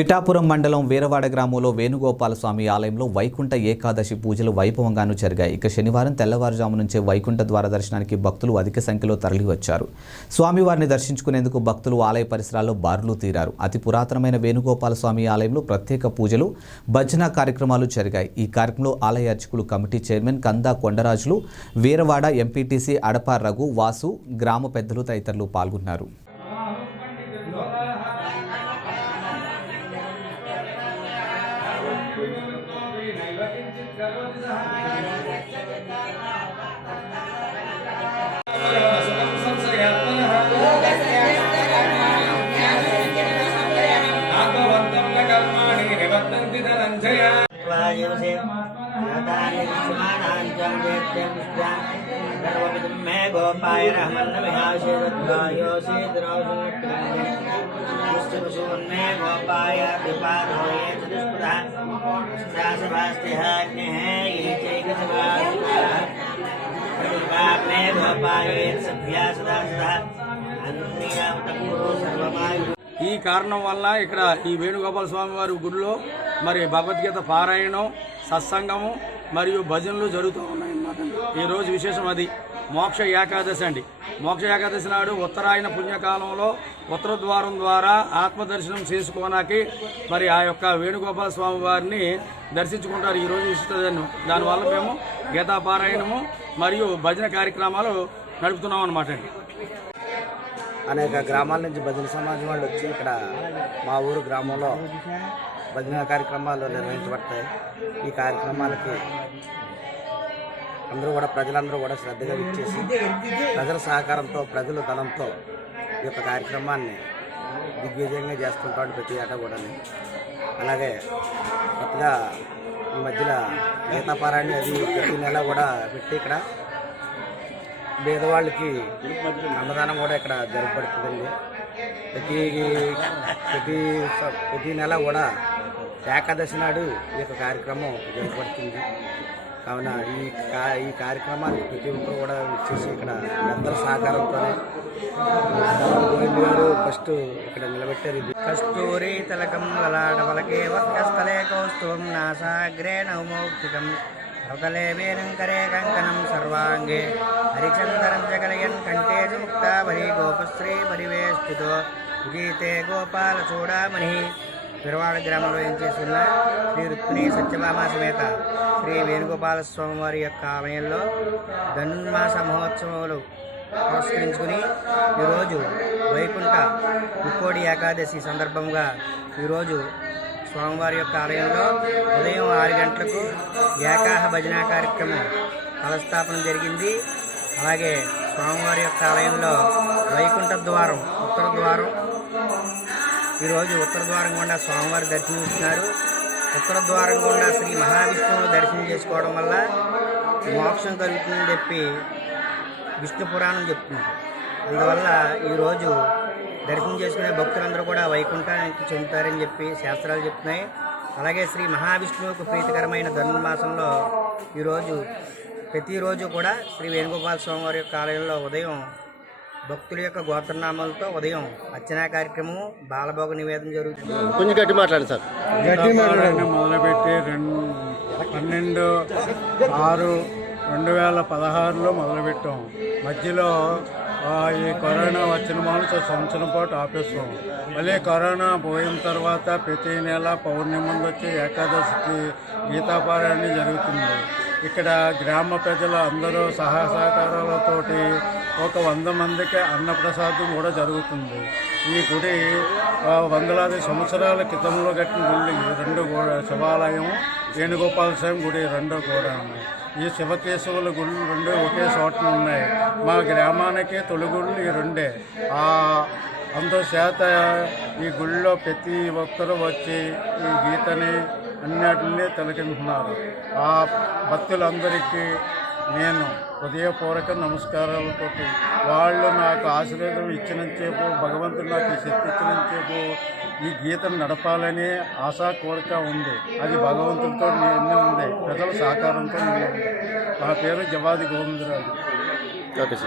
పిఠాపురం మండలం వీరవాడ గ్రామంలో వేణుగోపాల స్వామి ఆలయంలో వైకుంఠ ఏకాదశి పూజలు వైభవంగాను జరిగాయి. ఇక శనివారం తెల్లవారుజాము నుంచే వైకుంఠ ద్వార దర్శనానికి భక్తులు అధిక సంఖ్యలో తరలివచ్చారు. స్వామివారిని దర్శించుకునేందుకు భక్తులు ఆలయ పరిసరాల్లో బారులు తీరారు. అతి పురాతనమైన వేణుగోపాల స్వామి ఆలయంలో ప్రత్యేక పూజలు, భజన కార్యక్రమాలు జరిగాయి. ఈ కార్యక్రమంలో ఆలయ అర్చకులు కమిటీ చైర్మన్ కందా కొండరాజులు, వీరవాడ ఎంపీటీసీ అడప రఘు, వాసు, గ్రామ పెద్దలు తదితరులు పాల్గొన్నారు. गोपाय रहमन गोपाय ఈ కారణం వల్ల ఇక్కడ ఈ వేణుగోపాల స్వామి వారి గుడిలో మరి భగవద్గీత పారాయణం, సత్సంగము మరియు భజనలు జరుగుతూ ఉన్నాయన్నమాట. ఈరోజు విశేషం అది మోక్ష ఏకాదశి అండి. మోక్ష ఏకాదశి నాడు ఉత్తరాయణ పుణ్యకాలంలో ఉత్తర ద్వారం ద్వారా ఆత్మదర్శనం చేసుకోవడానికి మరి ఆ యొక్క వేణుగోపాల స్వామి వారిని దర్శించుకుంటారు. ఈరోజు విశిష్టతను దానివల్ల మేము గీతా పారాయణము మరియు భజన కార్యక్రమాలు నడుపుతున్నాం అన్నమాట అండి. అనేక గ్రామాల నుంచి భజన సమాజం వాళ్ళు వచ్చి ఇక్కడ మా ఊరు గ్రామంలో భజన కార్యక్రమాలు నిర్వహించబడతాయి. ఈ కార్యక్రమాలకి ప్రజలందరూ కూడా శ్రద్ధగా ఇచ్చేసి ప్రజల సహకారంతో, ప్రజల ధనంతో ఈ యొక్క కార్యక్రమాన్ని దిగ్విజయంగా చేస్తుంటాడు ప్రతి ఏటా కూడా. అలాగే కొత్తగా ఈ మధ్యలో గీతాపారాయణ అది ప్రతి నెల కూడా పెట్టి ఇక్కడ పేదవాళ్ళకి అన్నదానం కూడా ఇక్కడ జరగబడుతుందండి. ప్రతి నెల కూడా ఏకాదశి నాడు ఈ యొక్క కార్యక్రమం జరగబడుతుంది. కావున ఈ కార్యక్రమానికి ప్రతి ఒక్కరు కూడా వచ్చేసి ఇక్కడ అందరి సహకారంతోనే గోవింద్ గారు ఫస్ట్ ఇక్కడ నిలబెట్టారు. కస్తూరి తిలకం లలాటవలకే వక్షస్థలే కౌస్తుభం నాసాగ్రే నవమౌక్తికం అవతలే వేణంకరే కంకణం సర్వాంగే హరిచందనం జగలయన్ కంఠే ముక్తాభరి గోపశ్రీ పరివేష్టితో గీతే గోపాల చూడామణి. వీరవాడ గ్రామంలో ఏం చేస్తున్న శ్రీ రుక్మిణి సత్యభామ సమేత శ్రీ వేణుగోపాల స్వామి వారి యొక్క ఆలయంలో ధనుర్మాస మహోత్సవాలు పురస్కరించుకుని ఈరోజు వైకుంఠ ముక్కోడి ఏకాదశి సందర్భంగా ఈరోజు స్వామివారి యొక్క ఆలయంలో ఉదయం 6 గంటలకు ఏకాహ భజన కార్యక్రమం కలస్థాపన జరిగింది. అలాగే స్వామివారి యొక్క ఆలయంలో వైకుంఠ ద్వారం, ఉత్తర ద్వారం, ఈరోజు ఉత్తర ద్వారం గుండా స్వామివారి దర్శనమిస్తున్నారు. ఉత్తర ద్వారం గుండా శ్రీ మహావిష్ణువును దర్శనం చేసుకోవడం వల్ల మోక్షం కలుగుతుందని చెప్పి విష్ణు పురాణం చెప్తున్నారు. అందువల్ల ఈరోజు దర్శనం చేసుకునే భక్తులందరూ కూడా వైకుంఠానికి చెందుతారని చెప్పి శాస్త్రాలు చెప్తున్నాయి. అలాగే శ్రీ మహావిష్ణువుకు ప్రీతికరమైన ధనుర్మాసంలో ఈరోజు ప్రతిరోజు కూడా శ్రీ వేణుగోపాల స్వామి వారి యొక్క ఆలయంలో ఉదయం భక్తుల యొక్క గోత్రనామాలతో ఉదయం అర్చనా కార్యక్రమం, బాలభోగ నివేదన జరుగుతుంది. కొంచెం గట్టి మాట్లాడండి సార్. మొదలుపెట్టి 12/6/2016లో మొదలుపెట్టాం. మధ్యలో ఈ కరోనా వచ్చిన మాత్రం సంవత్సరం పాటు ఆపేస్తాం. మళ్ళీ కరోనా పోయిన తర్వాత ప్రతి నెల పౌర్ణమి ముందు వచ్చి ఏకాదశికి గీతాపారాయణ జరుగుతుంది. ఇక్కడ గ్రామ ప్రజలు అందరూ సహకారాలతోటి ఒక 100 మందికి అన్నప్రసాదం కూడా జరుగుతుంది. ఈ గుడి వందలాది సంవత్సరాల క్రితంలో కట్టిన గుడి. 2 కూడా శివాలయం, వేణుగోపాల స్వామి గుడి 2 కూడా ఉన్నాయి. ఈ శివకేశవుల గుళ్ళు 2 ఒకే చోటన ఉన్నాయి. మా గ్రామానికి తొలి గుళ్ళు ఈ 2. అందుచేత ఈ గుళ్ళో ప్రతి ఒక్కరూ వచ్చి ఈ గీతని అన్నిటినీ తిలకింటున్నారు. ఆ భక్తులందరికీ నేను హృదయపూర్వక నమస్కారాలతో వాళ్ళు నాకు ఆశీర్వాదం ఇచ్చినంతసేపు, భగవంతుడు నాకు శక్తి ఇచ్చినంతసేపు ఈ గీతను నడపాలని ఆశా కోరిక ఉంది. అది భగవంతుడితో ఎన్నో ఉంది, ప్రజల సహకారంతో ఉంది. నా పేరు జవాది గోవిందరాజు.